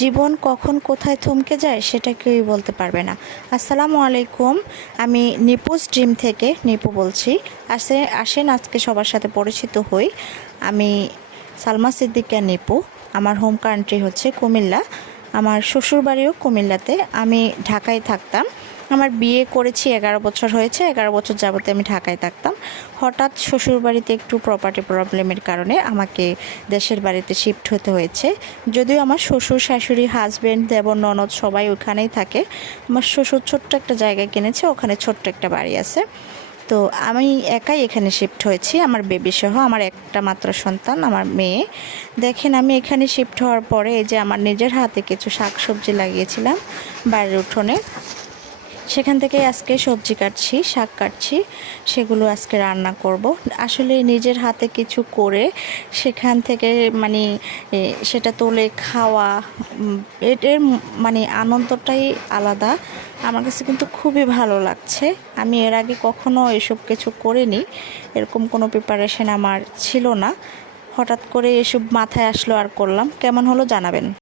জীবন কখন কোথায় থমকে যায় সেটা কেউই বলতে পারবে না। আসসালামু আলাইকুম, আমি নিপুস ড্রিম থেকে নিপু বলছি। আসেন আজকে সবার সাথে পরিচিত হই। আমি সালমা সিদ্দিকা নিপু। আমার হোম কান্ট্রি হচ্ছে কুমিল্লা, আমার শ্বশুরবাড়িও কুমিল্লাতে। আমি ঢাকায় থাকতাম। আমার বিয়ে করেছি 11 বছর হয়েছে, 11 বছর যাবতে আমি ঢাকায় থাকতাম। হঠাৎ শ্বশুরবাড়িতে একটু প্রপার্টি প্রবলেমের কারণে আমাকে দেশের বাড়িতে শিফট হতে হয়েছে। যদিও আমার শ্বশুর শাশুড়ি হাজব্যান্ড দেবর ননদ সবাই ওখানেই থাকে। আমার শ্বশুর ছোট্ট একটা জায়গায় কিনেছে, ওখানে ছোট্ট একটা বাড়ি আছে। তো আমি একাই এখানে শিফট হয়েছি, আমার বেবি সহ। আমার একটা মাত্র সন্তান, আমার মেয়ে। দেখেন, আমি এখানে শিফট হওয়ার পরে এই যে আমার নিজের হাতে কিছু শাকসবজি লাগিয়েছিলাম বাড়ির উঠোনে, সেখান থেকে আজকে সবজি কাটছি, শাক কাটছি, সেগুলো আজকে রান্না করব। আসলে নিজের হাতে কিছু করে সেখান থেকে মানে সেটা তুলে খাওয়া, এর মানে আনন্দটাই আলাদা। আমার কাছে কিন্তু খুবই ভালো লাগছে। আমি এর আগে কখনো এসব কিছু করিনি, এরকম কোনো প্রিপারেশন আমার ছিল না। হঠাৎ করে এসব মাথায় আসলো আর করলাম। কেমন হলো জানাবেন।